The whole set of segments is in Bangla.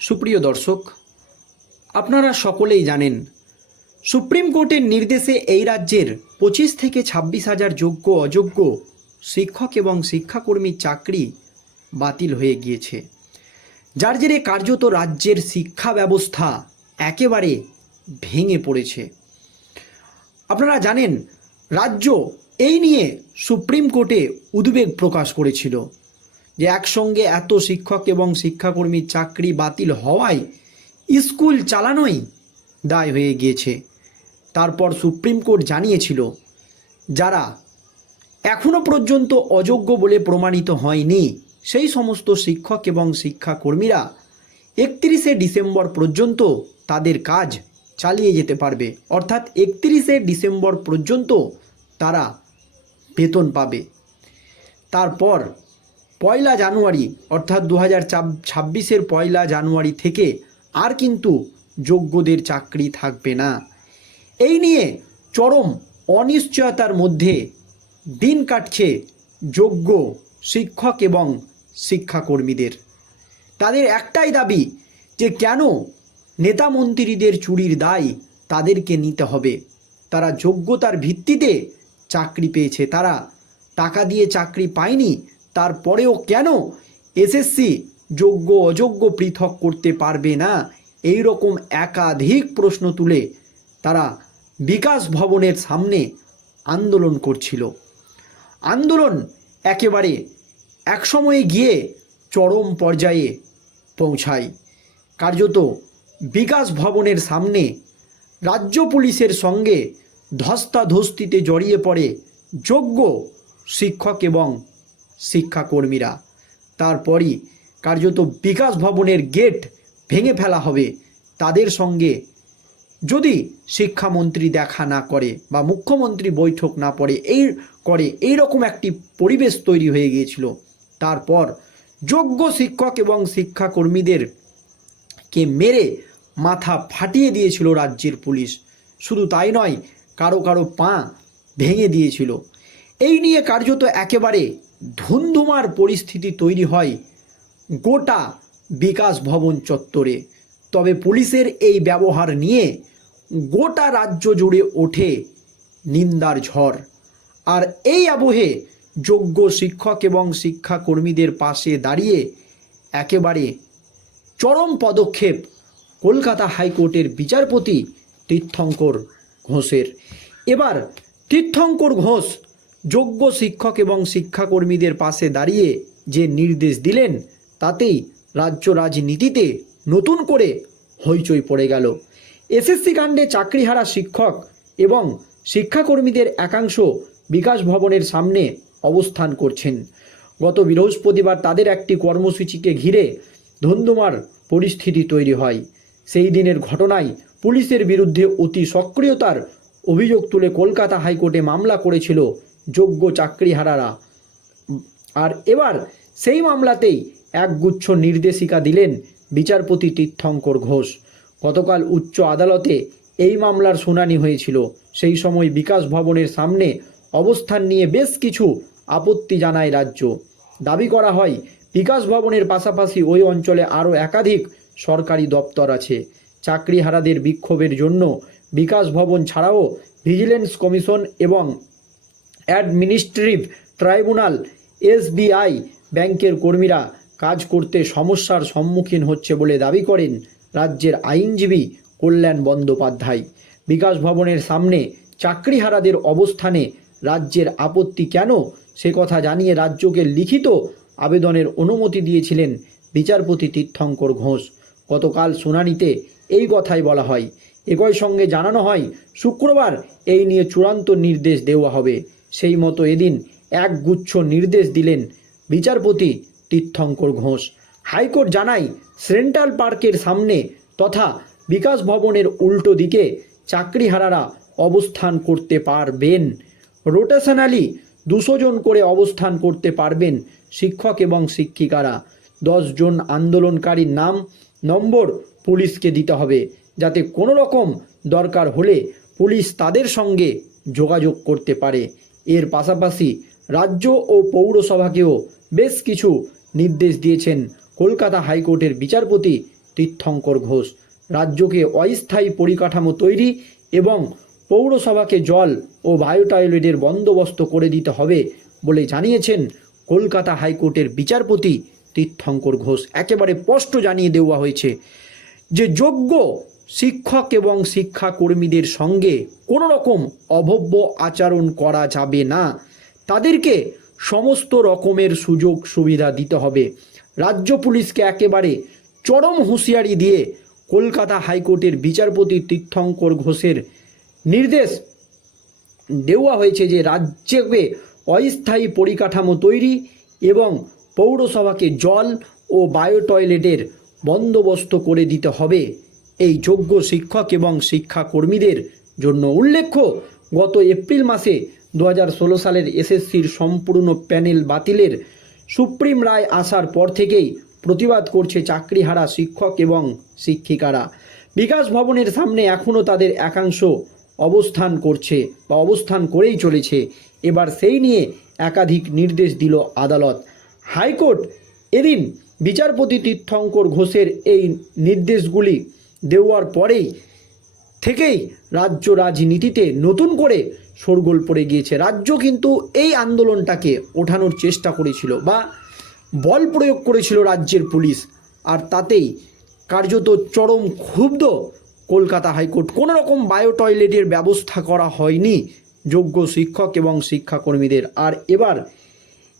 সুপ্রিয় দর্শক, আপনারা সকলেই জানেন, সুপ্রিম কোর্টের নির্দেশে এই রাজ্যের পঁচিশ থেকে ছাব্বিশ হাজার যোগ্য অযোগ্য শিক্ষক এবং শিক্ষাকর্মীর চাকরি বাতিল হয়ে গিয়েছে। যার জেরে কার্যত রাজ্যের শিক্ষা ব্যবস্থা একেবারে ভেঙে পড়েছে। আপনারা জানেন, রাজ্য এই নিয়ে সুপ্রিম কোর্টে উদ্বেগ প্রকাশ করেছিল। যে একসঙ্গে এত শিক্ষক এবং শিক্ষাকর্মীর চাকরি বাতিল হওয়ায় স্কুল চালানোই দায় হয়ে গিয়েছে। তারপর সুপ্রিম কোর্ট জানিয়েছিল, যারা এখনও পর্যন্ত অযোগ্য বলে প্রমাণিত হয়নি, সেই সমস্ত শিক্ষক এবং শিক্ষাকর্মীরা একত্রিশে ডিসেম্বর পর্যন্ত তাদের কাজ চালিয়ে যেতে পারবে। অর্থাৎ একত্রিশে ডিসেম্বর পর্যন্ত তারা বেতন পাবে। তারপর পয়লা জানুয়ারি, অর্থাৎ দু হাজার ছাব্বিশের পয়লা জানুয়ারি থেকে আর কিন্তু যোগ্যদের চাকরি থাকবে না। এই নিয়ে চরম অনিশ্চয়তার মধ্যে দিন কাটছে যোগ্য শিক্ষক এবং শিক্ষাকর্মীদের। তাদের একটাই দাবি যে কেন নেতা মন্ত্রীদের চুরির দায় তাদেরকে নিতে হবে। তারা যোগ্যতার ভিত্তিতে চাকরি পেয়েছে, তারা টাকা দিয়ে চাকরি পায়নি তারপরেও কেন এসএসসি যোগ্য অযোগ্য পৃথক করতে পারবে না? এই রকম একাধিক প্রশ্ন তুলে তারা বিকাশ ভবনের সামনে আন্দোলন করছিল। আন্দোলন একেবারে এক একসময়ে গিয়ে চরম পর্যায়ে পৌঁছায়। কার্যত বিকাশ ভবনের সামনে রাজ্য পুলিশের সঙ্গে ধস্তাধস্তিতে জড়িয়ে পড়ে যোগ্য শিক্ষক এবং শিক্ষাকর্মীরা। তারপরই কার্যত বিকাশ ভবনের গেট ভেঙে ফেলা হবে। তাদের সঙ্গে যদি শিক্ষামন্ত্রী দেখা না করে বা মুখ্যমন্ত্রী বৈঠক না পড়ে, এই করে এই রকম একটি পরিবেশ তৈরি হয়ে গিয়েছিল। তারপর যোগ্য শিক্ষক এবং শিক্ষাকর্মীদের কে মেরে মাথা ফাটিয়ে দিয়েছিল রাজ্যের পুলিশ। শুধু তাই নয়, কারও কারও পা ভেঙে দিয়েছিল। এই নিয়ে কার্যত একেবারে ধুন্ধুমার পরিস্থিতি তৈরি হয় গোটা বিকাশ ভবন চত্বরে। তবে পুলিশের এই ব্যবহার নিয়ে গোটা রাজ্য জুড়ে ওঠে নিন্দার ঝড়। আর এই আবহে যোগ্য শিক্ষক এবং শিক্ষাকর্মীদের পাশে দাঁড়িয়ে একেবারে চরম পদক্ষেপ কলকাতা হাইকোর্টের বিচারপতি তীর্থঙ্কর ঘোষের। এবার তীর্থঙ্কর ঘোষ যোগ্য শিক্ষক এবং শিক্ষাকর্মীদের পাশে দাঁড়িয়ে যে নির্দেশ দিলেন, তাতেই রাজ্য রাজনীতিতে নতুন করে হইচই পড়ে গেল। এসএসসি কাণ্ডে চাকরিহারা শিক্ষক এবং শিক্ষাকর্মীদের একাংশ বিকাশ ভবনের সামনে অবস্থান করছেন। গত বৃহস্পতিবার তাদের একটি কর্মসূচিকে ঘিরে ধুন্ধুমার পরিস্থিতি তৈরি হয়। সেই দিনের ঘটনায় পুলিশের বিরুদ্ধে অতি সক্রিয়তার অভিযোগ তুলে কলকাতা হাইকোর্টে মামলা করেছিল যোগ্য চাকরিহারারা। আর এবার সেই মামলাতেই একগুচ্ছ নির্দেশিকা দিলেন বিচারপতি তীর্থঙ্কর ঘোষ। গতকাল উচ্চ আদালতে এই মামলার শুনানি হয়েছিল। সেই সময় বিকাশ ভবনের সামনে অবস্থান নিয়ে বেশ কিছু আপত্তি জানায় রাজ্য। দাবি করা হয়, বিকাশ ভবনের পাশাপাশি ওই অঞ্চলে আরও একাধিক সরকারি দপ্তর আছে। চাকরিহারাদের বিক্ষোভের জন্য বিকাশ ভবন ছাড়াও ভিজিলেন্স কমিশন এবং অ্যাডমিনিস্ট্রেটিভ ট্রাইব্যুনাল, এসবিআই, ব্যাংকের কর্মীরা কাজ করতে সমস্যার সম্মুখীন হচ্ছে বলে দাবি করেন রাজ্যের আইনজীবী কল্যাণ বন্দ্যোপাধ্যায়। বিকাশ ভবনের সামনে চাকরিহারাদের অবস্থানে রাজ্যের আপত্তি কেন? সে কথা জানিয়ে রাজ্যকে লিখিত আবেদনের অনুমতি দিয়েছিলেন বিচারপতি তীর্থঙ্কর ঘোষ। গতকাল শুনানিতে এই কথাই বলা হয়। একই সঙ্গে জানানো হয়, শুক্রবার এই নিয়ে চূড়ান্ত নির্দেশ দেওয়া হবে। সেই মতো এদিন এক গুচ্ছ নির্দেশ দিলেন বিচারপতি তীর্থঙ্কর ঘোষ। হাইকোর্ট জানায়, সেন্ট্রাল পার্কের সামনে তথা বিকাশ ভবনের উল্টো দিকে চাকরিহারারা অবস্থান করতে পারবেন। রোটেশনালি দুশো জন করে অবস্থান করতে পারবেন শিক্ষক এবং শিক্ষিকারা। জন আন্দোলনকারীর নাম, নম্বর পুলিশকে দিতে হবে, যাতে কোনো রকম দরকার হলে পুলিশ তাদের সঙ্গে যোগাযোগ করতে পারে। এর পাশাপাশি রাজ্য ও পৌরসভাকেও বেশ কিছু নির্দেশ দিয়েছেন কলকাতা হাইকোর্টের বিচারপতি তীর্থঙ্কর ঘোষ। রাজ্যকে অস্থায়ী পরিকাঠামো তৈরি এবং পৌরসভাকে জল ও বায়ো টয়লেটের বন্দোবস্ত করে দিতে হবে বলে জানিয়েছেন কলকাতা হাইকোর্টের বিচারপতি তীর্থঙ্কর ঘোষ। একেবারে স্পষ্ট জানিয়ে দেওয়া হয়েছে যে যোগ্য শিক্ষক এবং শিক্ষাকর্মীদের সঙ্গে কোনো রকম অভব্য আচরণ করা যাবে না। তাদেরকে সমস্ত রকমের সুযোগ সুবিধা দিতে হবে। রাজ্য পুলিশকে একেবারে চরম হুঁশিয়ারি দিয়ে কলকাতা হাইকোর্টের বিচারপতি তীর্থঙ্কর ঘোষের নির্দেশ দেওয়া হয়েছে যে রাজ্যকে অস্থায়ী পরিকাঠামো তৈরি এবং পৌরসভাকে জল ও বায়ো টয়লেটের বন্দোবস্ত করে দিতে হবে। এই যোগ্য শিক্ষক এবং শিক্ষাকর্মীদের জন্য উল্লেখ্য, গত এপ্রিল মাসে দু হাজার ষোলো সালের এসএসসির সম্পূর্ণ প্যানেল বাতিলের সুপ্রিম রায় আসার পর থেকেই প্রতিবাদ করছে চাকরিহারা শিক্ষক এবং শিক্ষিকারা। বিকাশ ভবনের সামনে এখনও তাদের একাংশ অবস্থান করছে বা অবস্থান করেই চলেছে। এবার সেই নিয়ে একাধিক নির্দেশ দিল আদালত। হাইকোর্ট এদিন বিচারপতি তীর্থঙ্কর ঘোষের এই নির্দেশগুলি দেওয়ার পরেই থেকেই রাজ্য রাজনীতিতে নতুন করে শোরগোল পড়ে গিয়েছে। রাজ্য কিন্তু এই আন্দোলনটাকে ওঠানোর চেষ্টা করেছিল বা বল প্রয়োগ করেছিল রাজ্যের পুলিশ। আর তাতেই কার্যত চরম ক্ষুব্ধ কলকাতা হাইকোর্ট। কোনো রকম বায়ো টয়লেটের ব্যবস্থা করা হয়নি যোগ্য শিক্ষক এবং শিক্ষাকর্মীদের। আর এবার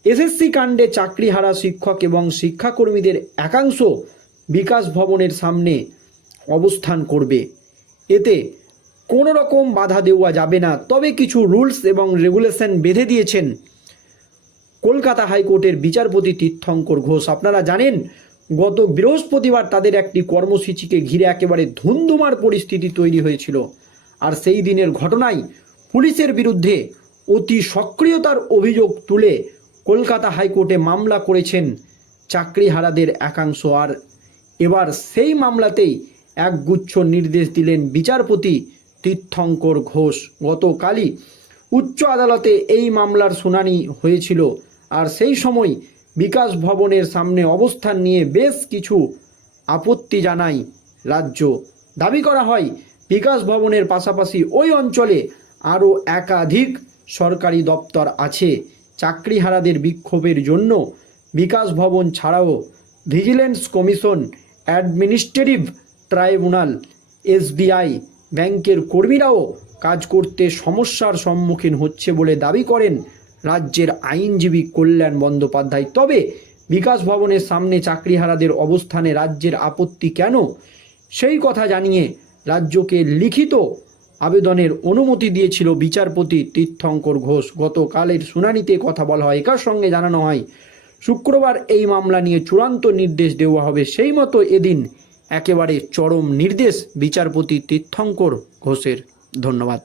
এসএসসি কাণ্ডে চাকরিহারা শিক্ষক এবং শিক্ষাকর্মীদের একাংশ বিকাশ ভবনের সামনে অবস্থান করবে। এতে কোনো রকম বাধা দেওয়া যাবে না। তবে কিছু রুলস এবং রেগুলেশন বেঁধে দিয়েছেন কলকাতা হাইকোর্টের বিচারপতি তীর্থঙ্কর ঘোষ। আপনারা জানেন, গত বৃহস্পতিবার তাদের একটি কর্মসূচিকে ঘিরে একেবারে ধুন্ধুমার পরিস্থিতি তৈরি হয়েছিল। আর সেই দিনের ঘটনায় পুলিশের বিরুদ্ধে অতি সক্রিয়তার অভিযোগ তুলে কলকাতা হাইকোর্টে মামলা করেছেন চাকরিহারাদের একাংশ। আর এবার সেই মামলাতেই একগুচ্ছ নির্দেশ দিলেন বিচারপতি তীর্থঙ্কর ঘোষ। গতকালই উচ্চ আদালতে এই মামলার শুনানি হয়েছিল। আর সেই সময় বিকাশ ভবনের সামনে অবস্থান নিয়ে বেশ কিছু আপত্তি জানায় রাজ্য। দাবি করা হয়, বিকাশ ভবনের পাশাপাশি ওই অঞ্চলে আরও একাধিক সরকারি দপ্তর আছে। চাকরিহারাদের বিক্ষোভের জন্য বিকাশ ভবন ছাড়াও vigilance commission administrative tribunal, SBI, ব্যাংকের কর্মীরাও কাজ করতে সমস্যার সম্মুখীন হচ্ছে বলে দাবি করেন রাজ্যের আইনজীবী কল্যাণ বন্দ্যোপাধ্যায়। তবে বিকাশ ভবনের সামনে চাকরিহারাদের অবস্থানে রাজ্যের আপত্তি কেন? সেই কথা জানিয়ে রাজ্যকে লিখিত আবেদনের অনুমতি দিয়েছিল বিচারপতি তীর্থঙ্কর ঘোষ। গতকালের শুনানিতে কথা বলা হয়, একার সঙ্গে জানানো হয়, শুক্রবার এই মামলা নিয়ে চূড়ান্ত নির্দেশ দেওয়া হবে। সেই মতো এদিন একেবারে চরম নির্দেশ বিচারপতি তীর্থঙ্কর ঘোষের। ধন্যবাদ।